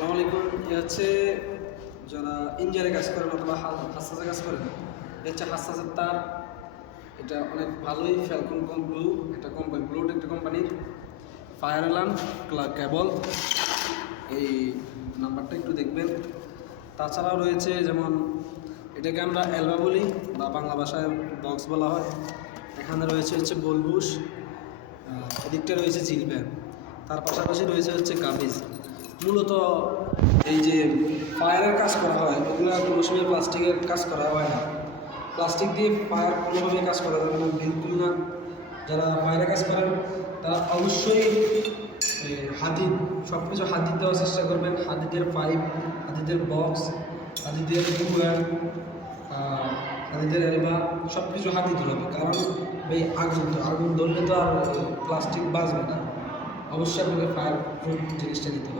আসসালামু আলাইকুম। এ হচ্ছে যারা ইঞ্জিনিয়ারে কাজ করেন অথবা হাসাসে কাজ করেন, এ হচ্ছে হাসাসের তার। এটা অনেক ভালোই ফ্যালকন ব্লু, একটা কোম্পানি ব্লুট, একটা কোম্পানির ফায়ার অ্যালার্ম কেবল। এই নাম্বারটা একটু দেখবেন। তাছাড়াও রয়েছে যেমন এটাকে আমরা অ্যালবা বলি বা বাংলা ভাষায় বক্স বলা হয়। এখানে হচ্ছে বলবুশ, এদিকটা রয়েছে জিলব্যান, তার পাশাপাশি রয়েছে হচ্ছে কাবিজ। মূলত এই যে ফায়ারের কাজ করা হয় ওগুলো কোনো সময় প্লাস্টিকের কাজ করা হয় না। প্লাস্টিক দিয়ে ফায়ার কোনোভাবে কাজ করা যাবে না, বিলকুল না। যারা ফায়ারের কাজ করেন তারা অবশ্যই হাদিদ, সব কিছু হাদিদ দেওয়ার চেষ্টা করবেন। হাদিদের পাইপ, হাদিদের বক্স, হাদিদের কুয়ার, হাদিদের এলবা, সব কিছু হাদিদ ধরবে। কারণ এই আগুন ধরলে তো আর প্লাস্টিক বাঁচবে না। অবশ্যই আপনাকে ফায়ার প্রুফ জিনিসটা নিতে হবে।